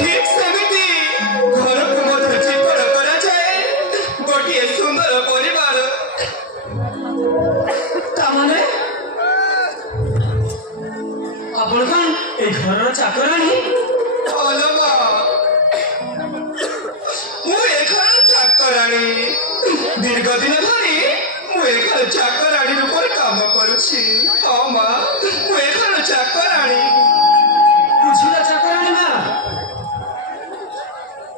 ठीक आपण कौन ए घर चाकरानी अलमा मु ए घर चाकरानी दीर्घ दिन धरी मु ए घर चाकरानी रूप काम करुछि। हां मां मु ए घर चाकरानी बुझिला चाकरानी मां।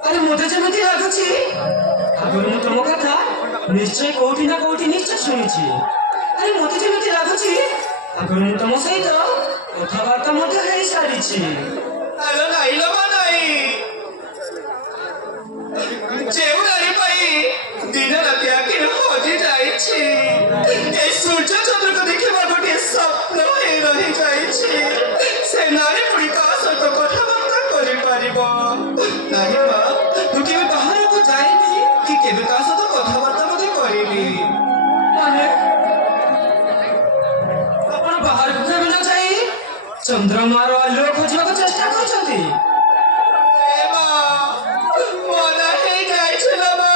अरे मोटे जमती लागुछि आगर मु तुम कथा निश्चय कोठी ना कोठी निश्चय सुनिछि। अरे मोटे जमती लागुछि आगर मु तुम सहित कथाबार्ता मते हेई सारिछि। अरे नाही लमा नाही जेउ नारी पाई दिन राति आके हजि जाइछि। ए सूर्य चंद्र को देखिबा गोटे स्वप्न हे रहि जाइछि। से नारी पुरी का सहित कथाबार्ता करि पारिबो नाही बा तू केबे बाहर को जाइनी कि केबे का सहित कथाबार्ता मते करिनी माने अपन बाहर को केबे न जाई चंद्रमार आलोक खोजबाक चेष्टा करछथि। ए बा मोना हे जाइछला बा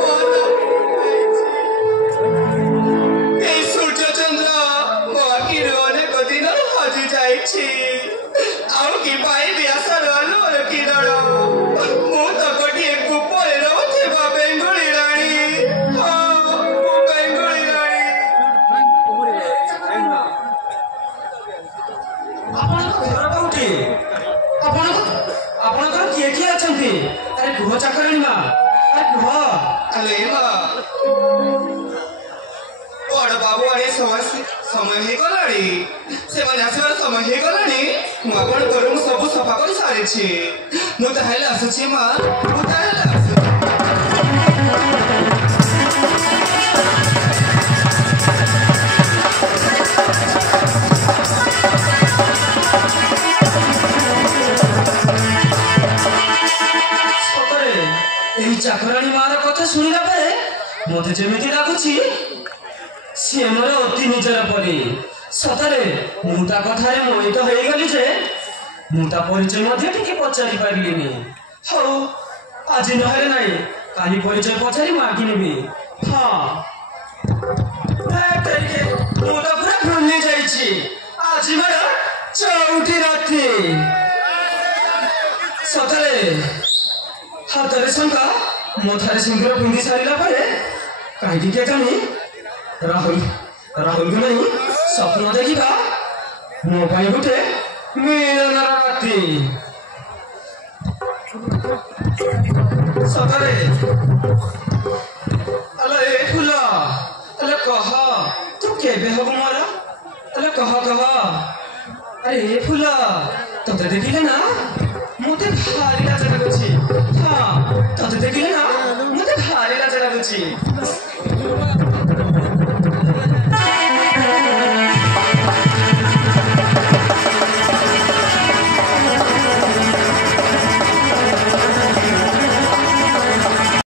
मोना ए सूर्य चंद्र मोकी रोने को दिन हजि जाइछि। आउ कि पाई व्यासर आलोर किरण मु तो गोटे गुपरे रहथिबा बेंगुली रानी। हां मु बेंगुली रानी। आपण घर कोठी आपण आपण घर किए किए अछंती। अरे गुह चाकरानी मां अरे गुह अले मां बड़ बाबू आने समय हे गलानी से माने आसबार समय हे गलानी मु आपण करू सब सफा कर सारे छी। मु ताहेले आसुची मां मु ताहेले आसु चाकरानी मार कथा शुणिला बेले मते जेमिति लागुछि से मोर अति निजर परी। सतरे मु ता कथारे मोहित होई गली जे मु ता परिचय मध्ये टिके पचारि पारिलिनी। हौ आज नहले नाही काली परिचय पचारि मागी नेबी। हां ए तरीके मु ता पूरा भूली जाइछि। आज मोर चौथी राति सतरे हाथरे शंका मथारे सिंदूर पिंधि सारिला परे कहीं के जानी राहुल राहुल को नहीं स्वप्न देखा मो पाई गोटे मिलन राति सतरे। अले ए फुला अले कह तू केबे हब मोरा अले कह अरे ए फुला तते देखिले ना